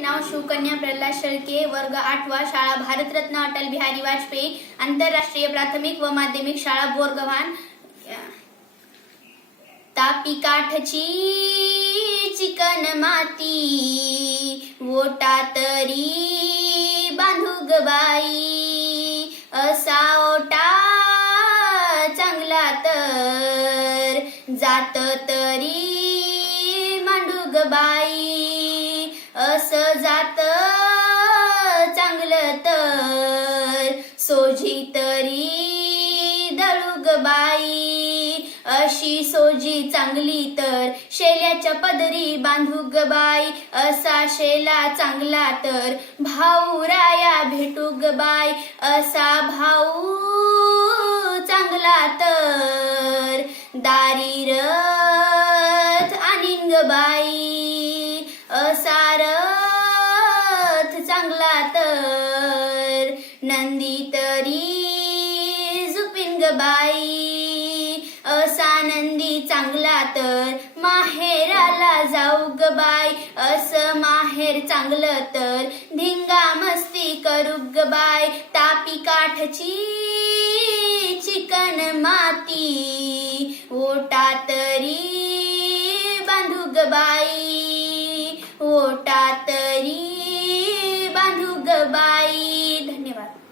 नाव शिवकन्या प्रल्हाद शेळके वर्ग आठवा शाळा भारतरत्न अटल बिहारी वाजपेयी आंतरराष्ट्रीय प्राथमिक व माध्यमिक शाळा बोरगव्हाण. तापी काठची चिकन माती ओटा तरी बांधू गबाई असा ओटा चांगला तर जात तरी मांडू गबाई तर सोजी तरी दळू ग बाई. अशी सोजी चांगली तर शेल्याच्या पदरी बांधू ग बाई. असा शेला चांगला तर भाऊ राया भेटू ग बाई. असा भाऊ चांगला तर दारी रथ आणीन बाई. असा रथ चांगला तर नंदी तरी झुपिंग बाई. असा नंदी चांगला तर माहेराला जाऊ ग बाई. असं माहेर चांगलं तर धिंगा मस्ती करू ग बाई. तापी काठची चिकन माती. ओटा तरी बांधू ग बाई.